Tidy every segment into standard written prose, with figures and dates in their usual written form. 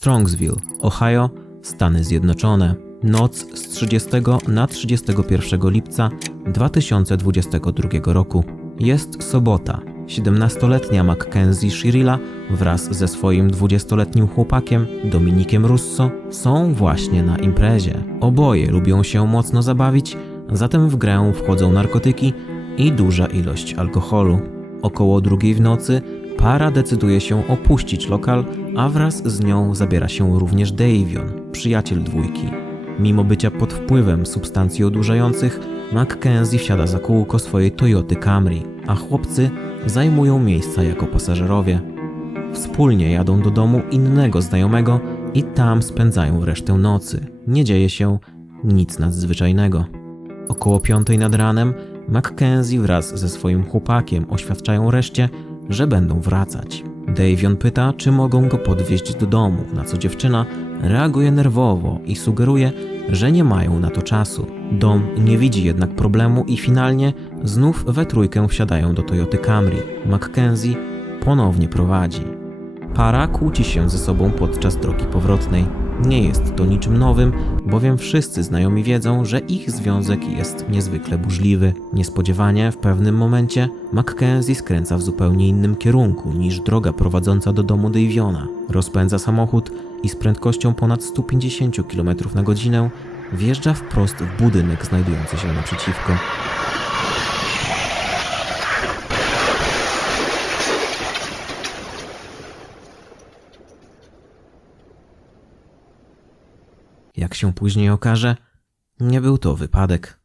Strongsville, Ohio, Stany Zjednoczone. Noc z 30 na 31 lipca 2022 roku. Jest sobota. 17-letnia Mackenzie Shirilla wraz ze swoim 20-letnim chłopakiem Dominikiem Russo są właśnie na imprezie. Oboje lubią się mocno zabawić, zatem w grę wchodzą narkotyki i duża ilość alkoholu. Około 2 w nocy para decyduje się opuścić lokal, a wraz z nią zabiera się również Davion, przyjaciel dwójki. Mimo bycia pod wpływem substancji odurzających, Mackenzie wsiada za kółko swojej Toyoty Camry, a chłopcy zajmują miejsca jako pasażerowie. Wspólnie jadą do domu innego znajomego i tam spędzają resztę nocy. Nie dzieje się nic nadzwyczajnego. Około 5 nad ranem Mackenzie wraz ze swoim chłopakiem oświadczają reszcie, że będą wracać. Davion pyta, czy mogą go podwieźć do domu, na co dziewczyna reaguje nerwowo i sugeruje, że nie mają na to czasu. Dom nie widzi jednak problemu i finalnie znów we trójkę wsiadają do Toyoty Camry. Mackenzie ponownie prowadzi. Para kłóci się ze sobą podczas drogi powrotnej. Nie jest to niczym nowym, bowiem wszyscy znajomi wiedzą, że ich związek jest niezwykle burzliwy. Niespodziewanie w pewnym momencie Mackenzie skręca w zupełnie innym kierunku niż droga prowadząca do domu Daviona. Rozpędza samochód i z prędkością ponad 150 km na godzinę wjeżdża wprost w budynek znajdujący się naprzeciwko. Jak się później okaże, nie był to wypadek.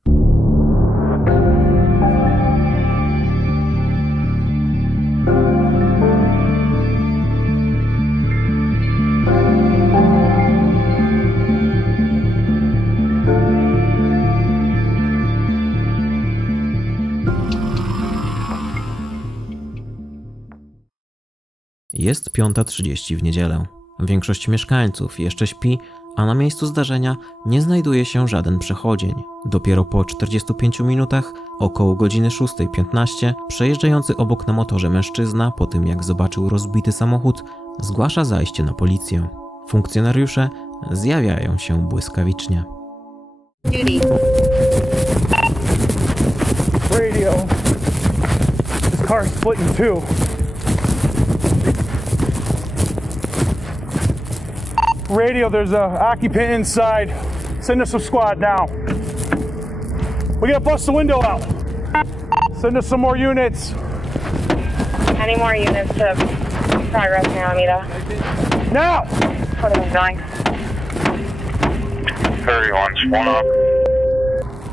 Jest 5:30 w niedzielę. Większość mieszkańców jeszcze śpi, a na miejscu zdarzenia nie znajduje się żaden przechodzień. Dopiero po 45 minutach, około godziny 6:15, przejeżdżający obok na motorze mężczyzna, po tym jak zobaczył rozbity samochód, zgłasza zajście na policję. Funkcjonariusze zjawiają się błyskawicznie. Radio. This car's split in two. Radio, there's a occupant inside. Send us some squad now. We gotta bust the window out. Send us some more units. Any more units to progress now, Amita? Now! What are we doing? 31, one up.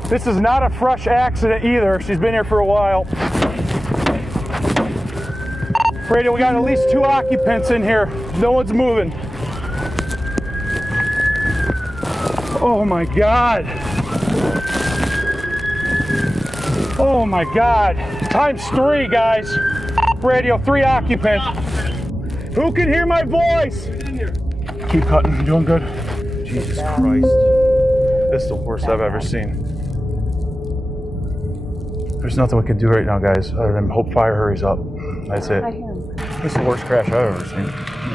This is not a fresh accident either. She's been here for a while. Radio, we got at least 2 occupants in here. No one's moving. Oh my God. Oh my God. Times 3, guys. Radio, 3 occupants. Who can hear my voice? Keep cutting. You doing good? Jesus Christ. This is the worst I've ever seen. There's nothing we can do right now, guys, other than hope fire hurries up. That's it. This is the worst crash I've ever seen.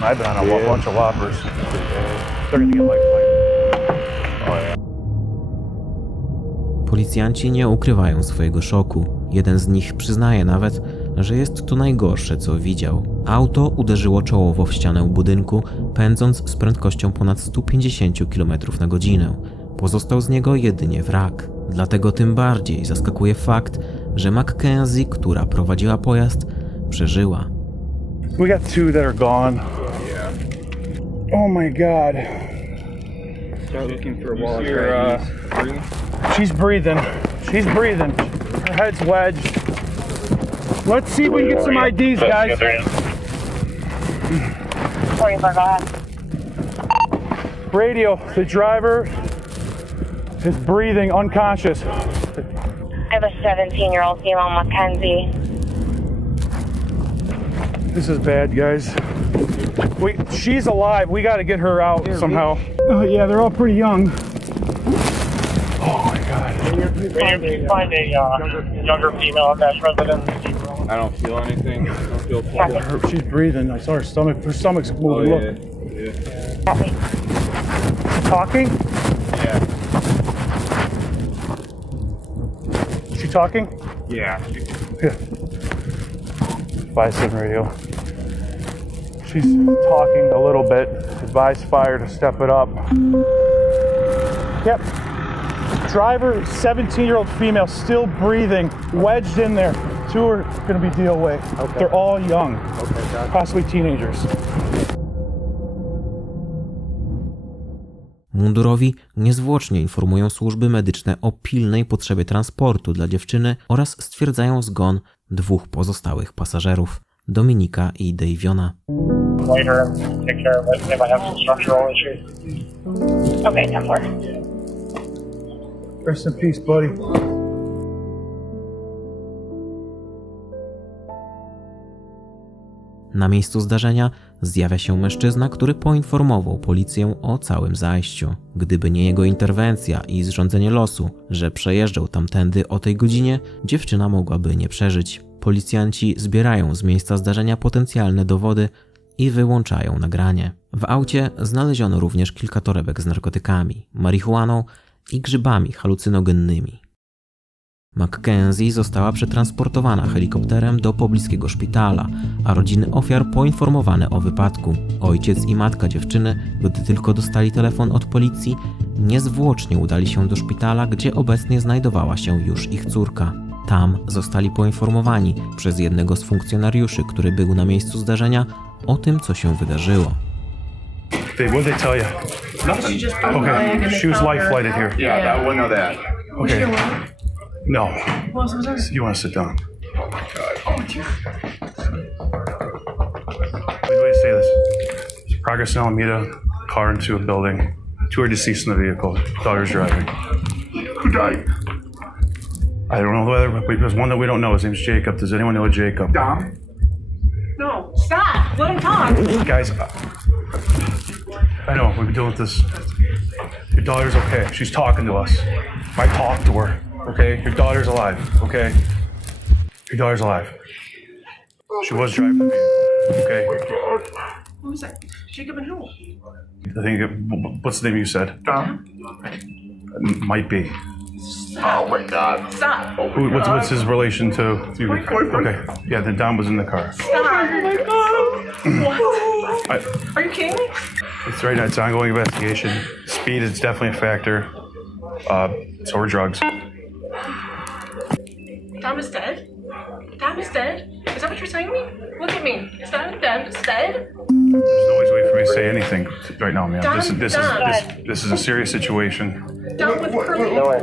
I've been on a bunch of whoppers. They're gonna get life flight. Policjanci nie ukrywają swojego szoku. Jeden z nich przyznaje nawet, że jest to najgorsze, co widział. Auto uderzyło czołowo w ścianę budynku, pędząc z prędkością ponad 150 km na godzinę. Pozostał z niego jedynie wrak. Dlatego tym bardziej zaskakuje fakt, że Mackenzie, która prowadziła pojazd, przeżyła. We got 2 that are gone. Oh my God. Start looking for a wall. Breathing? She's breathing. She's breathing. Her head's wedged. Let's see if we can get some IDs, guys. 44, go ahead. Radio, the driver is breathing, unconscious. I have a 17-year-old female, Mackenzie. This is bad, guys. She's alive. We got to get her out somehow. Oh, yeah, they're all pretty young. Oh my God. Can you find a younger female at that residence? I don't feel anything. I don't feel pain. She's breathing. I saw her stomach. Her stomach's moving. Oh, yeah. Look. Talking? Yeah. Is she talking? Yeah. Yeah. 5-7 radio. She's talking a little bit. Advise fire to step it up. Yep. Driver, 17-year-old female, still breathing, wedged in there. 2 are going to be DOA. Okay. They're all young, Okay, gotcha. possibly teenagers. Mundurowi niezwłocznie informują służby medyczne o pilnej potrzebie transportu dla dziewczyny oraz stwierdzają zgon 2 pozostałych pasażerów, Dominika i Daviona. Later and take care of it. They might have some structural issues. Okay, 10-4. Rest in peace, buddy. Na miejscu zdarzenia zjawia się mężczyzna, który poinformował policję o całym zajściu. Gdyby nie jego interwencja i zrządzenie losu, że przejeżdżał tamtędy o tej godzinie, dziewczyna mogłaby nie przeżyć. Policjanci zbierają z miejsca zdarzenia potencjalne dowody i wyłączają nagranie. W aucie znaleziono również kilka torebek z narkotykami, marihuaną i grzybami halucynogennymi. Mackenzie została przetransportowana helikopterem do pobliskiego szpitala, a rodziny ofiar poinformowane o wypadku. Ojciec i matka dziewczyny, gdy tylko dostali telefon od policji, niezwłocznie udali się do szpitala, gdzie obecnie znajdowała się już ich córka. Tam zostali poinformowani przez jednego z funkcjonariuszy, który był na miejscu zdarzenia, o tym, co się wydarzyło. Babe, what did they tell you? Nothing. Okay, she was life flighted here. Yeah, that wouldn't know that. Okay. No. What was that? You want to sit down? Wait to say this. Progress in Alameda, car into a building. 2 are deceased in the vehicle. Daughter's driving. Who died? I don't know whether, but there's one that we don't know. His name's Jacob. Does anyone know a Jacob? Dom? No, stop. Let him talk. Guys, I know, we've been dealing with this. Your daughter's okay. She's talking to us. I talked to her, okay? Your daughter's alive, okay? Your daughter's alive. She was driving the vehicle, okay? Who was that? Jacob and who? I think, what's the name you said? Dom? Might be. Oh my God. Stop. What's his relation to you? My boyfriend. Okay, yeah, then Dom was in the car. Stop. Oh my God. What? Are you kidding me? It's right now, it's an ongoing investigation. Speed is definitely a factor. So are drugs. Tom is dead? Tom is dead? Is that what you're saying to me? Look at me. Is Tom dead? Is dead? There's no way for me to say anything right now, man. Dom, This is a serious situation. Dom with curly. I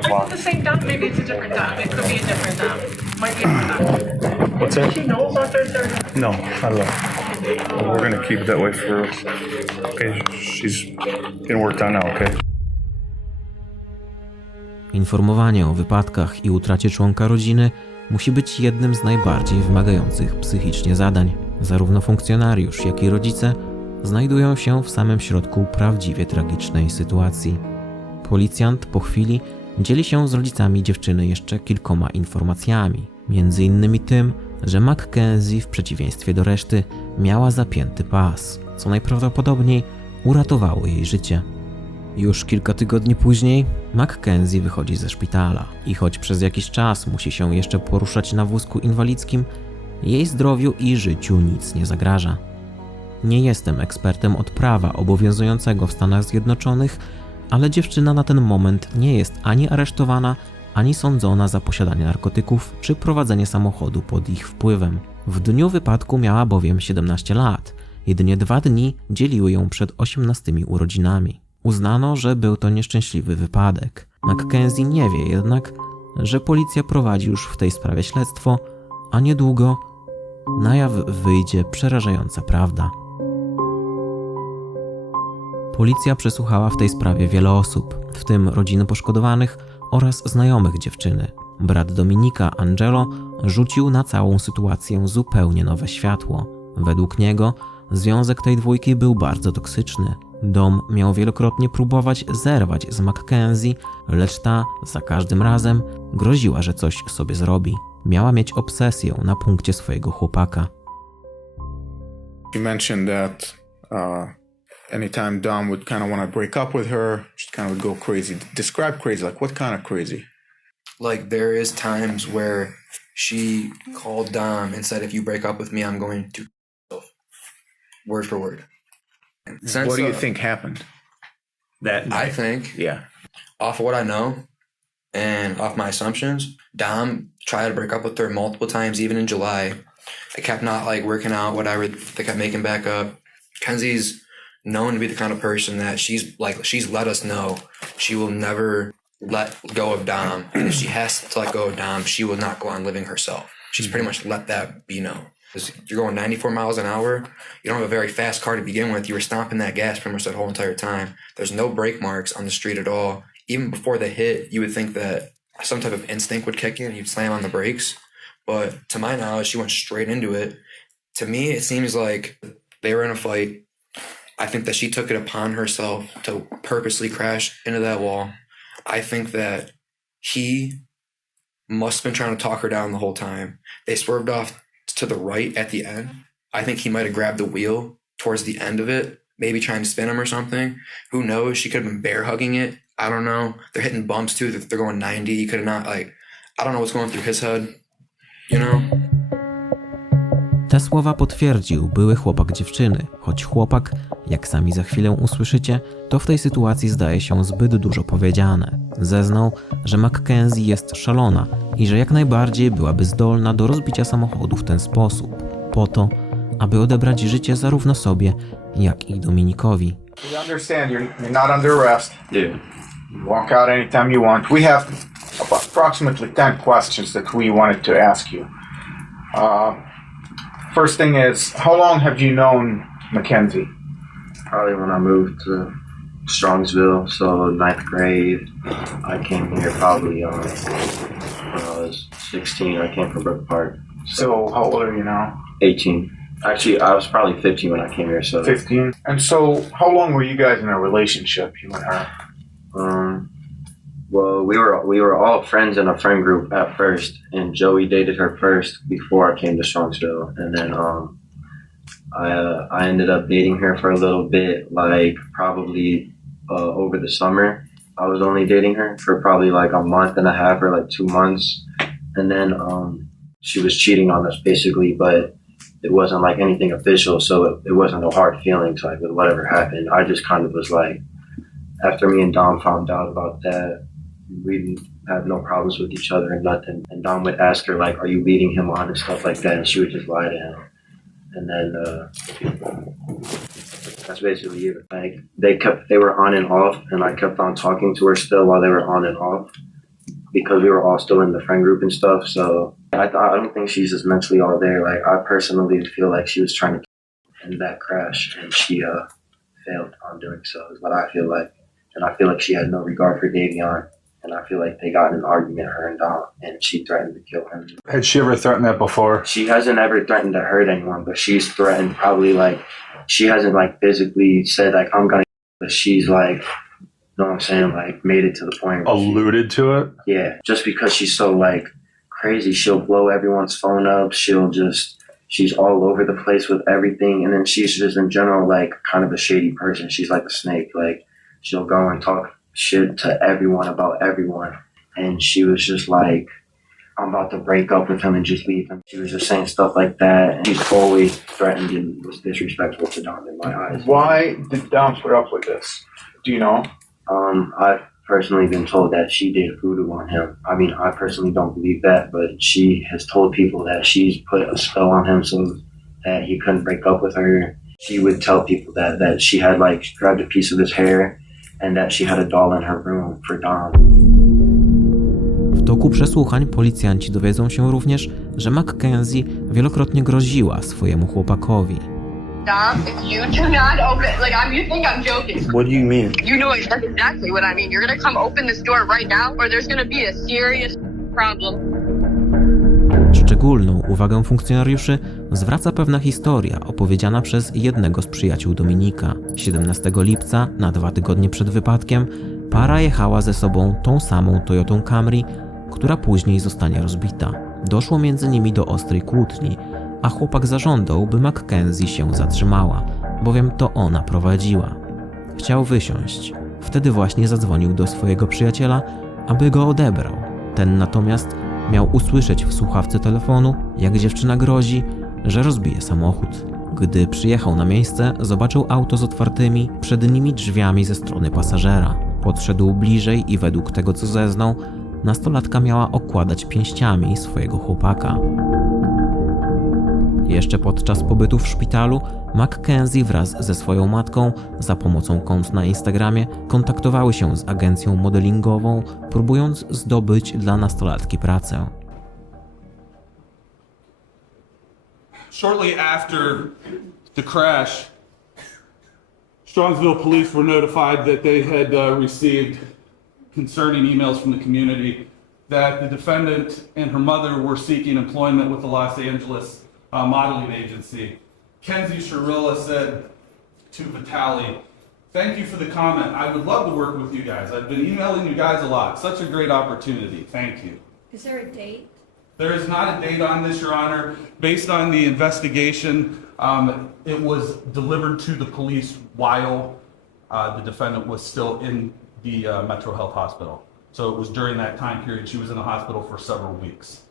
thought the same Dom. Maybe it's a different Dom. It could be a different Dom. Might be a different Dom. What's Did that? she know about their No, not at all. We're gonna keep it that way for. Okay, she's getting worked on now, okay? Informowanie o wypadkach i utracie członka rodziny musi być jednym z najbardziej wymagających psychicznie zadań. Zarówno funkcjonariusz, jak i rodzice znajdują się w samym środku prawdziwie tragicznej sytuacji. Policjant po chwili dzieli się z rodzicami dziewczyny jeszcze kilkoma informacjami, między innymi tym, że Mackenzie w przeciwieństwie do reszty miała zapięty pas, co najprawdopodobniej uratowało jej życie. Już kilka tygodni później Mackenzie wychodzi ze szpitala i choć przez jakiś czas musi się jeszcze poruszać na wózku inwalidzkim, jej zdrowiu i życiu nic nie zagraża. Nie jestem ekspertem od prawa obowiązującego w Stanach Zjednoczonych, ale dziewczyna na ten moment nie jest ani aresztowana, ani sądzona za posiadanie narkotyków czy prowadzenie samochodu pod ich wpływem. W dniu wypadku miała bowiem 17 lat. Jedynie 2 dni dzieliły ją przed 18 urodzinami. Uznano, że był to nieszczęśliwy wypadek. Mackenzie nie wie jednak, że policja prowadzi już w tej sprawie śledztwo, a niedługo na jaw wyjdzie przerażająca prawda. Policja przesłuchała w tej sprawie wiele osób, w tym rodziny poszkodowanych oraz znajomych dziewczyny. Brat Dominika, Angelo, rzucił na całą sytuację zupełnie nowe światło. Według niego związek tej dwójki był bardzo toksyczny. Dom miał wielokrotnie próbować zerwać z Mackenzie, lecz ta za każdym razem groziła, że coś sobie zrobi. Miała mieć obsesję na punkcie swojego chłopaka. You mentioned that anytime Dom would kind of want to break up with her, she kind of would go crazy. Describe crazy, like what kind of crazy? Like, there is times where she called Dom and said, if you break up with me, I'm going to word for word. What do you think happened that night? I think, Yeah. off of what I know and off my assumptions, Dom tried to break up with her multiple times, even in July. It kept not like working out, whatever. They kept making back up. Kenzie's known to be the kind of person that she's let us know she will never let go of Dom. And if she has to let go of Dom, she will not go on living herself. She's pretty much let that be known. You're going 94 miles an hour. You don't have a very fast car to begin with. You were stomping that gas pretty much that whole entire time. There's no brake marks on the street at all. Even before the hit, you would think that some type of instinct would kick in and you'd slam on the brakes. But to my knowledge, she went straight into it. To me, it seems like they were in a fight. I think that she took it upon herself to purposely crash into that wall. I think that he must have been trying to talk her down the whole time. They swerved off to the right at the end. I think he might have grabbed the wheel towards the end of it, maybe trying to spin him or something. Who knows? She could have been bear hugging it. I don't know. They're hitting bumps too. They're going 90. He could have not, like, I don't know what's going through his head, you know? Te słowa potwierdził były chłopak dziewczyny, choć chłopak, jak sami za chwilę usłyszycie, to w tej sytuacji zdaje się zbyt dużo powiedziane. Zeznał, że Mackenzie jest szalona i że jak najbardziej byłaby zdolna do rozbicia samochodu w ten sposób, po to, aby odebrać życie zarówno sobie, jak i Dominikowi. You understand you're not under arrest. Yeah. You walk out anytime you want. We have approximately 10 questions that we wanted to ask you. First thing is, how long have you known Mackenzie? Probably when I moved to Strongsville, so 9th grade. I came here probably when I was 16. I came from Brook Park. So how old are you now? 18. Actually, I was probably 15 when I came here. So 15. And so how long were you guys in a relationship, you and her? Well, we were all friends in a friend group at first, and Joey dated her first before I came to Strongsville, and then I ended up dating her for a little bit, like probably over the summer. I was only dating her for probably like a month and a half or like 2 months, and then she was cheating on us basically, but it wasn't like anything official, so it wasn't no hard feelings like with whatever happened. I just kind of was like, after me and Dom found out about that, we didn't have no problems with each other and nothing. And Dom would ask her like, "Are you leading him on?" and stuff like that, and she would just lie to him. And then that's basically it. Like they were on and off, and I kept on talking to her still while they were on and off, because we were all still in the friend group and stuff. So I don't think she's just mentally all there. Like, I personally feel like she was trying to end that crash, and she failed on doing so, is what I feel like. And I feel like she had no regard for Davion. And I feel like they got in an argument, her and Dom, and she threatened to kill him. Had she ever threatened that before? She hasn't ever threatened to hurt anyone, but she's threatened probably, like, she hasn't like physically said like, I'm gonna, but she's like, you know what I'm saying, like made it to the point where alluded to it? Yeah, just because she's so like crazy, she'll blow everyone's phone up, she's all over the place with everything, and then she's just in general like kind of a shady person. She's like a snake, like she'll go and talk shit to everyone about everyone, and she was just like, I'm about to break up with him and just leave him. She was just saying stuff like that, and she's always threatened and was disrespectful to Dom in my eyes. Why did Dom put up with this? Do you know? I've personally been told that she did voodoo on him. I mean, I personally don't believe that, but she has told people that she's put a spell on him so that he couldn't break up with her. She would tell people that she had like grabbed a piece of his hair and that she had a doll in her room for Dom. W toku przesłuchań policjanci dowiedzą się również, że Mackenzie wielokrotnie groziła swojemu chłopakowi. Dom, if you do not open, you think I'm joking. What do you mean? You know exactly what I mean. You're gonna come open this door right now, or there's gonna be a serious problem. Szczególną uwagę funkcjonariuszy zwraca pewna historia opowiedziana przez jednego z przyjaciół Dominika. 17 lipca, na 2 tygodnie przed wypadkiem, para jechała ze sobą tą samą Toyotą Camry, która później zostanie rozbita. Doszło między nimi do ostrej kłótni, a chłopak zażądał, by Mackenzie się zatrzymała. bowiem to ona prowadziła. Chciał wysiąść. Wtedy właśnie zadzwonił do swojego przyjaciela, aby go odebrał. Ten natomiast miał usłyszeć w słuchawce telefonu, jak dziewczyna grozi, że rozbije samochód. Gdy przyjechał na miejsce, zobaczył auto z otwartymi przednimi drzwiami ze strony pasażera. Podszedł bliżej i według tego, co zeznał, nastolatka miała okładać pięściami swojego chłopaka. Jeszcze podczas pobytu w szpitalu Mackenzie wraz ze swoją matką za pomocą kont na Instagramie kontaktowały się z agencją modelingową, próbując zdobyć dla nastolatki pracę. Shortly after the crash, Strongsville police were notified that they had received concerning emails from the community that the defendant and her mother were seeking employment with the Los Angeles modeling agency. Kenzie Shirilla said to Vitali, "Thank you for the comment. I would love to work with you guys. I've been emailing you guys a lot. Such a great opportunity. Thank you." Is there a date? There is not a date on this, Your Honor. Based on the investigation, it was delivered to the police while the defendant was still in the Metro Health Hospital. So it was during that time period. She was in the hospital for several weeks.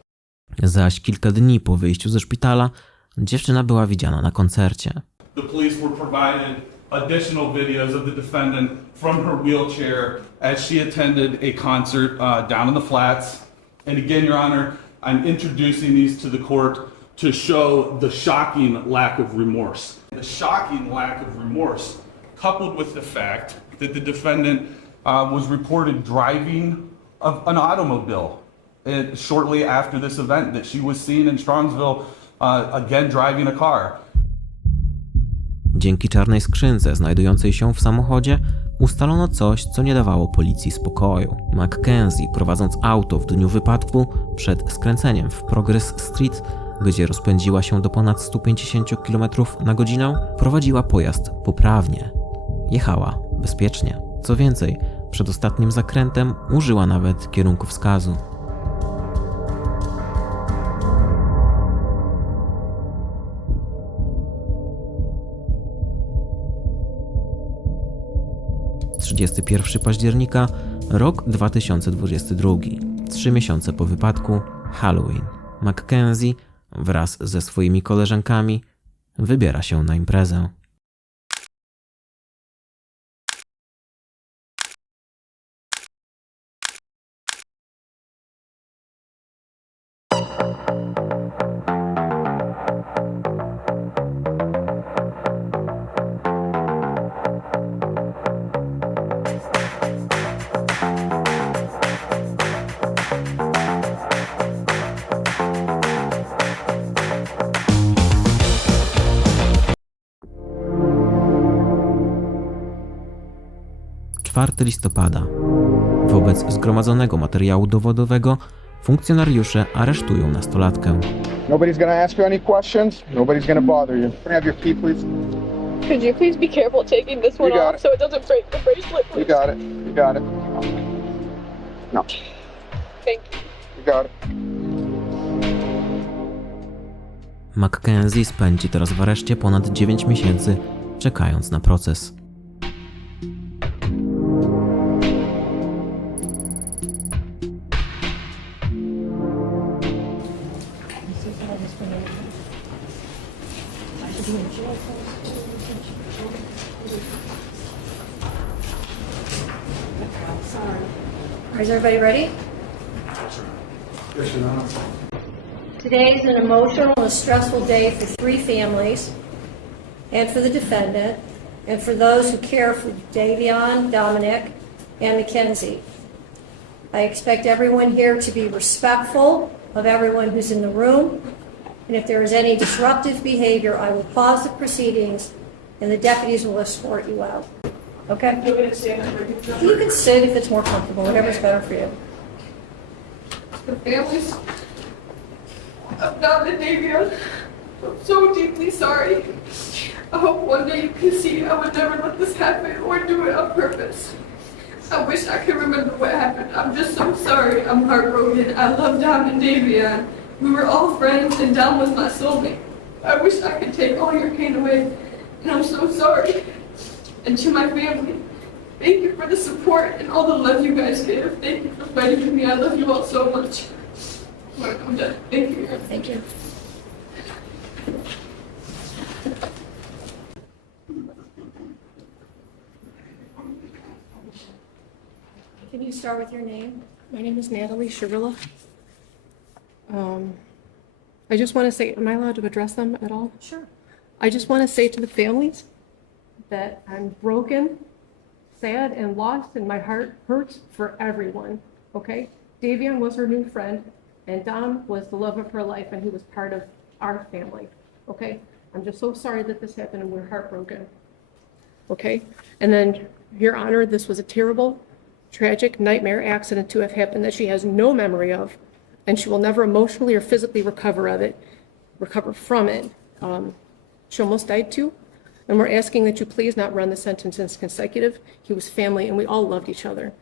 Zaś kilka dni po wyjściu ze szpitala dziewczyna była widziana na koncercie. The police were provided additional videos of the defendant from her wheelchair as she attended a concert down in the flats. And again, Your Honor, I'm introducing these to the court to show the shocking lack of remorse. The shocking lack of remorse, coupled with the fact that the defendant was reported driving an automobile shortly after this event, that she was seen in Strongsville again driving a car. Dzięki czarnej skrzynce znajdującej się w samochodzie ustalono coś, co nie dawało policji spokoju. Mackenzie, prowadząc auto w dniu wypadku przed skręceniem w Progress Street, gdzie rozpędziła się do ponad 150 km/h, prowadziła pojazd poprawnie. Jechała bezpiecznie. Co więcej, przed ostatnim zakrętem użyła nawet kierunkowskazu. – 31 października, rok 2022. 3 miesiące po wypadku, Halloween. Mackenzie wraz ze swoimi koleżankami wybiera się na imprezę. Listopada. Wobec zgromadzonego materiału dowodowego funkcjonariusze aresztują nastolatkę. Nobody's gonna ask you any questions. Nobody's gonna bother you. Can I have your key, please? Could you please be careful taking this one off so it doesn't break the bracelet, please? You got it. You got it. No. Thank you. You got it. Mackenzie spędzi teraz w areszcie ponad 9 miesięcy, czekając na proces. Is everybody ready? Today is an emotional and stressful day for 3 families, and for the defendant, and for those who care for Davion, Dominic, and Mackenzie. I expect everyone here to be respectful of everyone who's in the room, and if there is any disruptive behavior, I will pause the proceedings and the deputies will escort you out. Okay? You can sit if it's more comfortable, whatever's better for you. The families of Dom and Davion, I'm so deeply sorry. I hope one day you can see I would never let this happen or do it on purpose. I wish I could remember what happened. I'm just so sorry. I'm heartbroken. I love Dom and Davion. We were all friends and Dom was my soulmate. I wish I could take all your pain away And I'm so sorry. And to my family, thank you for the support and all the love you guys give. Thank you for fighting with me. I love you all so much. I'm done. Thank you. Thank you. Can you start with your name? My name is Natalie Sharilla. I just want to say, am I allowed to address them at all? Sure. I just want to say to the families that I'm broken, sad, and lost, and my heart hurts for everyone, okay? Davion was her new friend, and Dom was the love of her life, and he was part of our family, okay? I'm just so sorry that this happened, and we're heartbroken, okay? And then, Your Honor, this was a terrible, tragic nightmare accident to have happened that she has no memory of, and she will never emotionally or physically recover from it. She almost died too, and we're asking that you please not run the sentence as consecutive. He was family, and we all loved each other.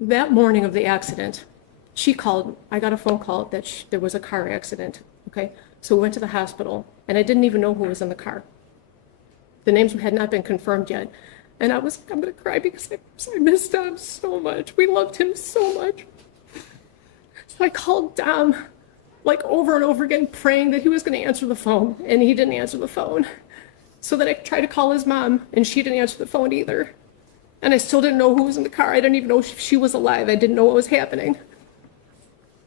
That morning of the accident, she called, I got a phone call that there was a car accident, okay? So we went to the hospital, and I didn't even know who was in the car. The names had not been confirmed yet. And I'm gonna cry because I missed Dom so much. We loved him so much. So I called Dom like over and over again, praying that he was gonna answer the phone, and he didn't answer the phone. So then I tried to call his mom, and she didn't answer the phone either. And I still didn't know who was in the car. I didn't even know if she was alive. I didn't know what was happening.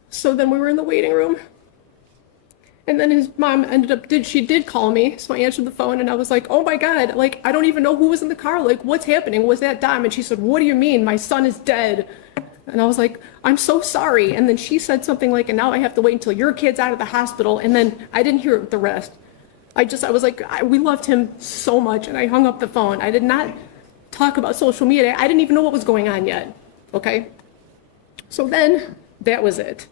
So then we were in the waiting room. And then his mom she did call me, so I answered the phone, and I was like, oh my God, like, I don't even know who was in the car, like, what's happening, was that Dom? And she said, what do you mean, my son is dead? And I was like, I'm so sorry. And then she said something like, and now I have to wait until your kid's out of the hospital, and then I didn't hear the rest. I was like, we loved him so much, and I hung up the phone. I did not talk about social media. I didn't even know what was going on yet, okay? So then, that was it.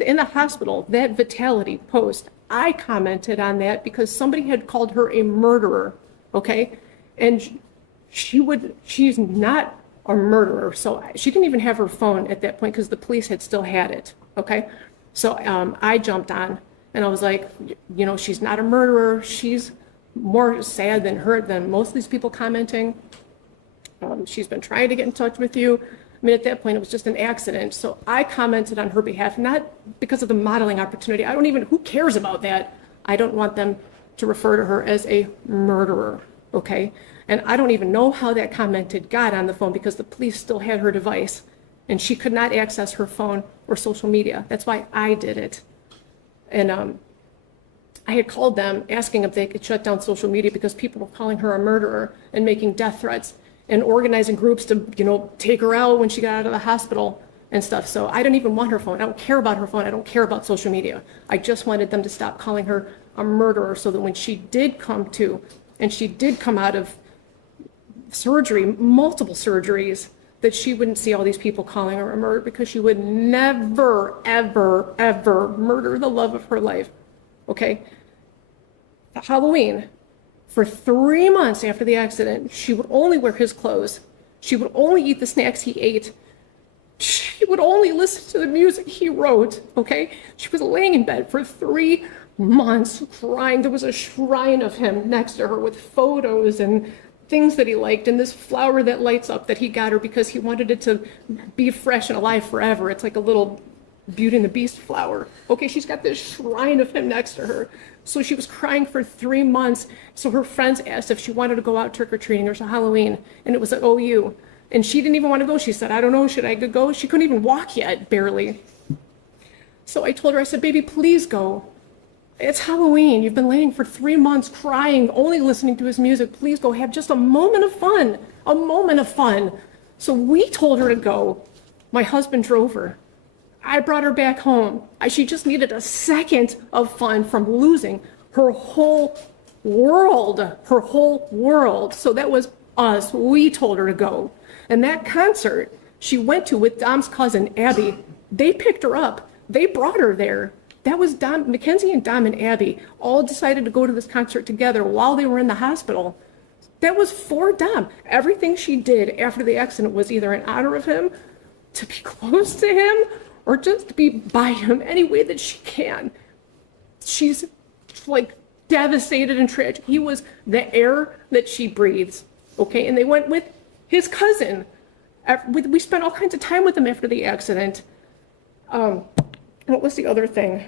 In the hospital, that Vitality post, I commented on that because somebody had called her a murderer, okay? And she's not a murderer, so she didn't even have her phone at that point because the police had still had it, okay? So I jumped on, and I was like, you know, she's not a murderer. She's more sad than most of these people commenting. She's been trying to get in touch with you. I mean, at that point, it was just an accident. So I commented on her behalf, not because of the modeling opportunity. Who cares about that? I don't want them to refer to her as a murderer, okay? And I don't even know how that comment got on the phone because the police still had her device and she could not access her phone or social media. That's why I did it. And I had called them asking if they could shut down social media because people were calling her a murderer and making death threats and organizing groups to, you know, take her out when she got out of the hospital and stuff. So I don't even want her phone. I don't care about her phone. I don't care about social media. I just wanted them to stop calling her a murderer so that when she did come to, and she did come out of surgery, multiple surgeries, that she wouldn't see all these people calling her a murderer because she would never, ever, ever murder the love of her life, okay? Halloween, for 3 months after the accident, she would only wear his clothes. She would only eat the snacks he ate. She would only listen to the music he wrote, okay? She was laying in bed for 3 months crying. There was a shrine of him next to her with photos and things that he liked and this flower that lights up that he got her because he wanted it to be fresh and alive forever. It's like a little Beauty and the Beast flower. Okay, she's got this shrine of him next to her. So she was crying for 3 months. So her friends asked if she wanted to go out trick-or-treating or Halloween. And it was at OU. And she didn't even want to go. She said, I don't know, should I go? She couldn't even walk yet, barely. So I told her, I said, baby, please go. It's Halloween. You've been laying for 3 months crying, only listening to his music. Please go have just a moment of fun. A moment of fun. So we told her to go. My husband drove her. I brought her back home. She just needed a second of fun from losing her whole world. Her whole world. So that was us. We told her to go. And that concert she went to with Dom's cousin, Abby, they picked her up. They brought her there. That was Dom, Mackenzie and Dom and Abby all decided to go to this concert together while they were in the hospital. That was for Dom. Everything she did after the accident was either in honor of him, to be close to him, or just to be by him any way that she can. She's like devastated and tragic. He was the air that she breathes, okay? And they went with his cousin. We spent all kinds of time with him after the accident. What was the other thing?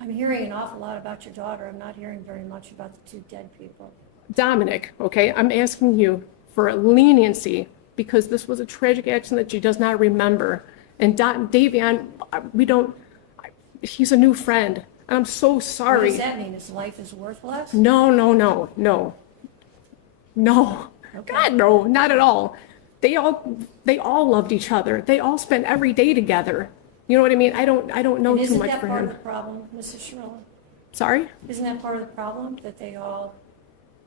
I'm hearing an awful lot about your daughter. I'm not hearing very much about the two dead people. Dominic, okay, I'm asking you for leniency because this was a tragic accident that she does not remember. And Davion, he's a new friend. And I'm so sorry. What does that mean? His life is worthless? No. Okay. God, no, not at all. They all loved each other. They all spent every day together. You know what I mean? I don't know too much for him. Isn't that part of the problem, Mrs. Shirella? Sorry? Isn't that part of the problem, that they all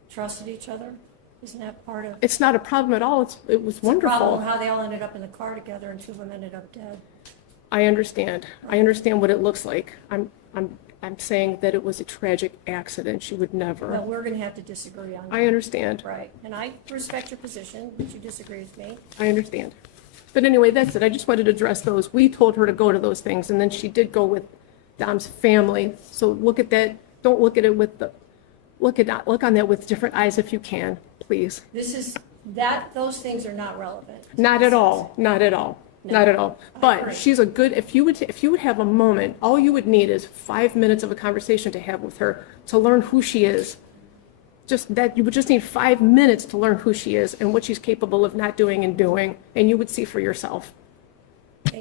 trusted each other? Isn't that part of... It's not a problem at all. It was wonderful. It's a problem how they all ended up in the car together and two of them ended up dead. I understand. I understand what it looks like. I'm saying that it was a tragic accident. She would never. Well, we're going to have to disagree on that. I understand. Right. And I respect your position, but you disagree with me. I understand. But anyway, that's it. I just wanted to address those. We told her to go to those things, and then she did go with Dom's family. So look at that. Don't look at it with look on that with different eyes if you can, please. Those things are not relevant. Not at all. Not at all. No. Not at all. But she's a good, if you would have a moment, all you would need is 5 minutes of a conversation to have with her to learn who she is. Just that, you would just need 5 minutes to learn who she is and what she's capable of not doing and doing, and you would see for yourself.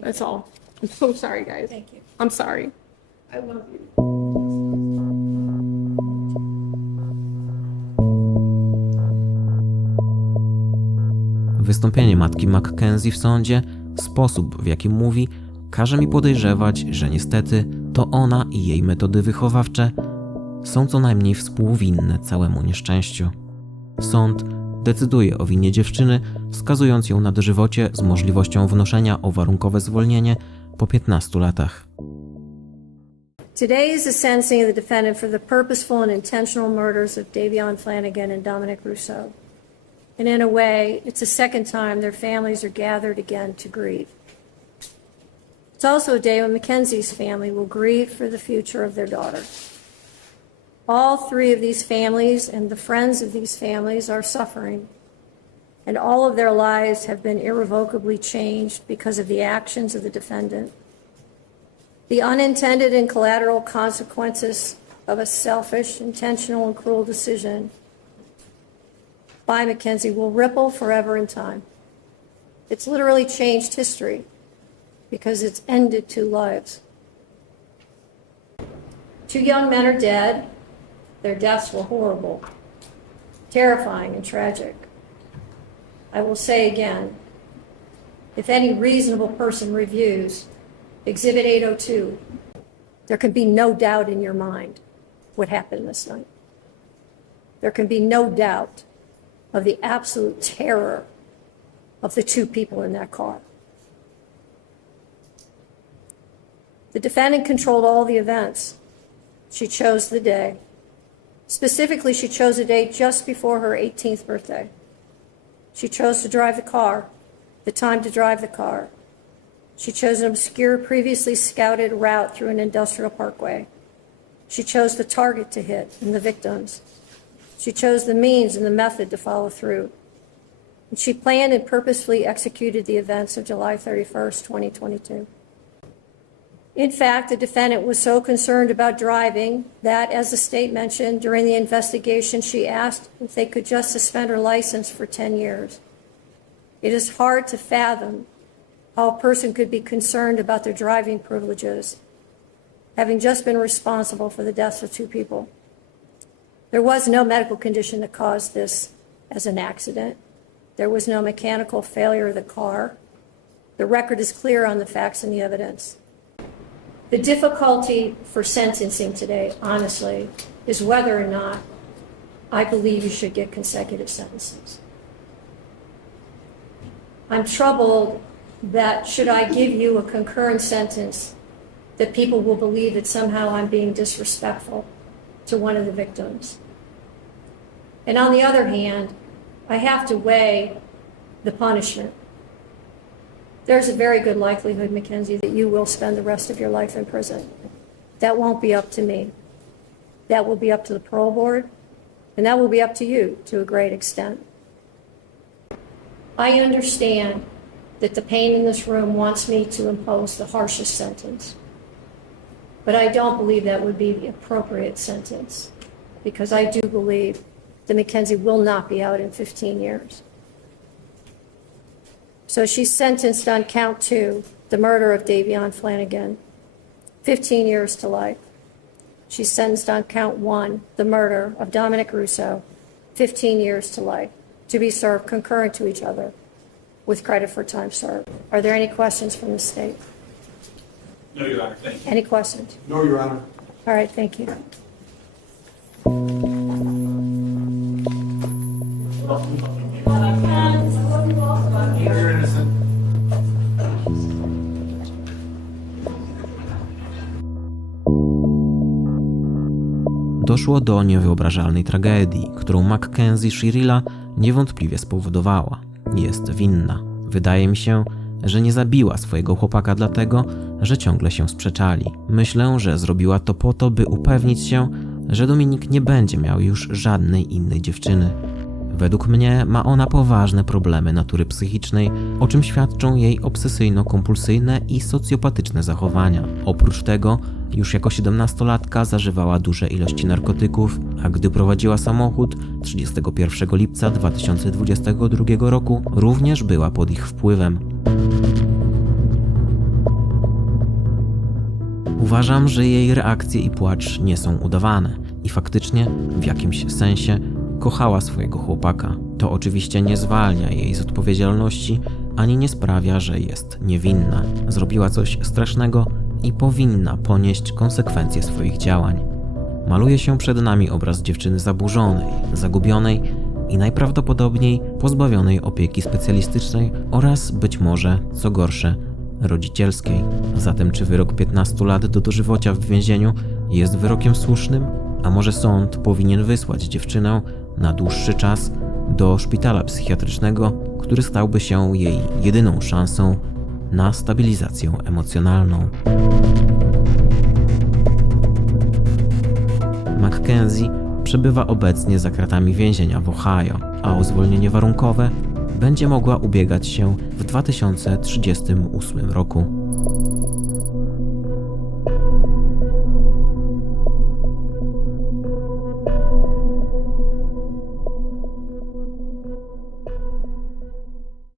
That's all. I'm so sorry, guys. Thank you. I'm sorry. I love you. Wystąpienie matki Mackenzie w sądzie, sposób w jaki mówi, każe mi podejrzewać, że niestety to ona i jej metody wychowawcze są co najmniej współwinne całemu nieszczęściu. Sąd decyduje o winie dziewczyny, skazując ją na dożywocie z możliwością wnoszenia o warunkowe zwolnienie po 15 latach. Today is the sentencing of the defendant for the purposeful and intentional murders of Davion Flanagan and Dominic Rousseau. And in a way, it's the second time their families are gathered again to grieve. It's also a day when Mackenzie's family will grieve for the future of their daughter. All three of these families and the friends of these families are suffering, and all of their lives have been irrevocably changed because of the actions of the defendant. The unintended and collateral consequences of a selfish, intentional, and cruel decision by Mackenzie will ripple forever in time. It's literally changed history because it's ended two lives. Two young men are dead. Their deaths were horrible, terrifying, and tragic. I will say again, if any reasonable person reviews Exhibit 802, there can be no doubt in your mind what happened this night. There can be no doubt of the absolute terror of the two people in that car. The defendant controlled all the events. She chose the day. Specifically, she chose a day just before her 18th birthday. She chose to drive the car, the time to drive the car. She chose an obscure, previously scouted route through an industrial parkway. She chose the target to hit and the victims. She chose the means and the method to follow through. And she planned and purposefully executed the events of July 31st, 2022. In fact, the defendant was so concerned about driving that, as the state mentioned, during the investigation, she asked if they could just suspend her license for 10 years. It is hard to fathom how a person could be concerned about their driving privileges, having just been responsible for the deaths of two people. There was no medical condition that caused this as an accident. There was no mechanical failure of the car. The record is clear on the facts and the evidence. The difficulty for sentencing today, honestly, is whether or not I believe you should get consecutive sentences. I'm troubled that should I give you a concurrent sentence, that people will believe that somehow I'm being disrespectful to one of the victims. And on the other hand, I have to weigh the punishment. There's a very good likelihood, Mackenzie, that you will spend the rest of your life in prison. That won't be up to me. that will be up to the parole board, and that will be up to you to a great extent. I understand that the pain in this room wants me to impose the harshest sentence. But I don't believe that would be the appropriate sentence, because I do believe that Mackenzie will not be out in 15 years. So she's sentenced on count 2, the murder of Davion Flanagan, 15 years to life. She's sentenced on count 1, the murder of Dominic Russo, 15 years to life, to be served concurrent to each other with credit for time served. Are there any questions from the state? No, Your Honor. Thank you. Any questions? No, Your Honor. All right, thank you. You're innocent. Doszło do niewyobrażalnej tragedii, którą Mackenzie Shirilla niewątpliwie spowodowała. Jest winna. Wydaje mi się, że nie zabiła swojego chłopaka dlatego, że ciągle się sprzeczali. Myślę, że zrobiła to po to, by upewnić się, że Dominik nie będzie miał już żadnej innej dziewczyny. Według mnie ma ona poważne problemy natury psychicznej, o czym świadczą jej obsesyjno-kompulsyjne i socjopatyczne zachowania. Oprócz tego, już jako 17-latka zażywała duże ilości narkotyków, a gdy prowadziła samochód 31 lipca 2022 roku, również była pod ich wpływem. Uważam, że jej reakcje i płacz nie są udawane i faktycznie w jakimś sensie kochała swojego chłopaka. To oczywiście nie zwalnia jej z odpowiedzialności, ani nie sprawia, że jest niewinna. Zrobiła coś strasznego i powinna ponieść konsekwencje swoich działań. Maluje się przed nami obraz dziewczyny zaburzonej, zagubionej i najprawdopodobniej pozbawionej opieki specjalistycznej oraz być może, co gorsze, rodzicielskiej. Zatem czy wyrok 15 lat do dożywocia w więzieniu jest wyrokiem słusznym? A może sąd powinien wysłać dziewczynę na dłuższy czas do szpitala psychiatrycznego, który stałby się jej jedyną szansą na stabilizację emocjonalną. Mackenzie przebywa obecnie za kratami więzienia w Ohio, a o zwolnienie warunkowe będzie mogła ubiegać się w 2038 roku.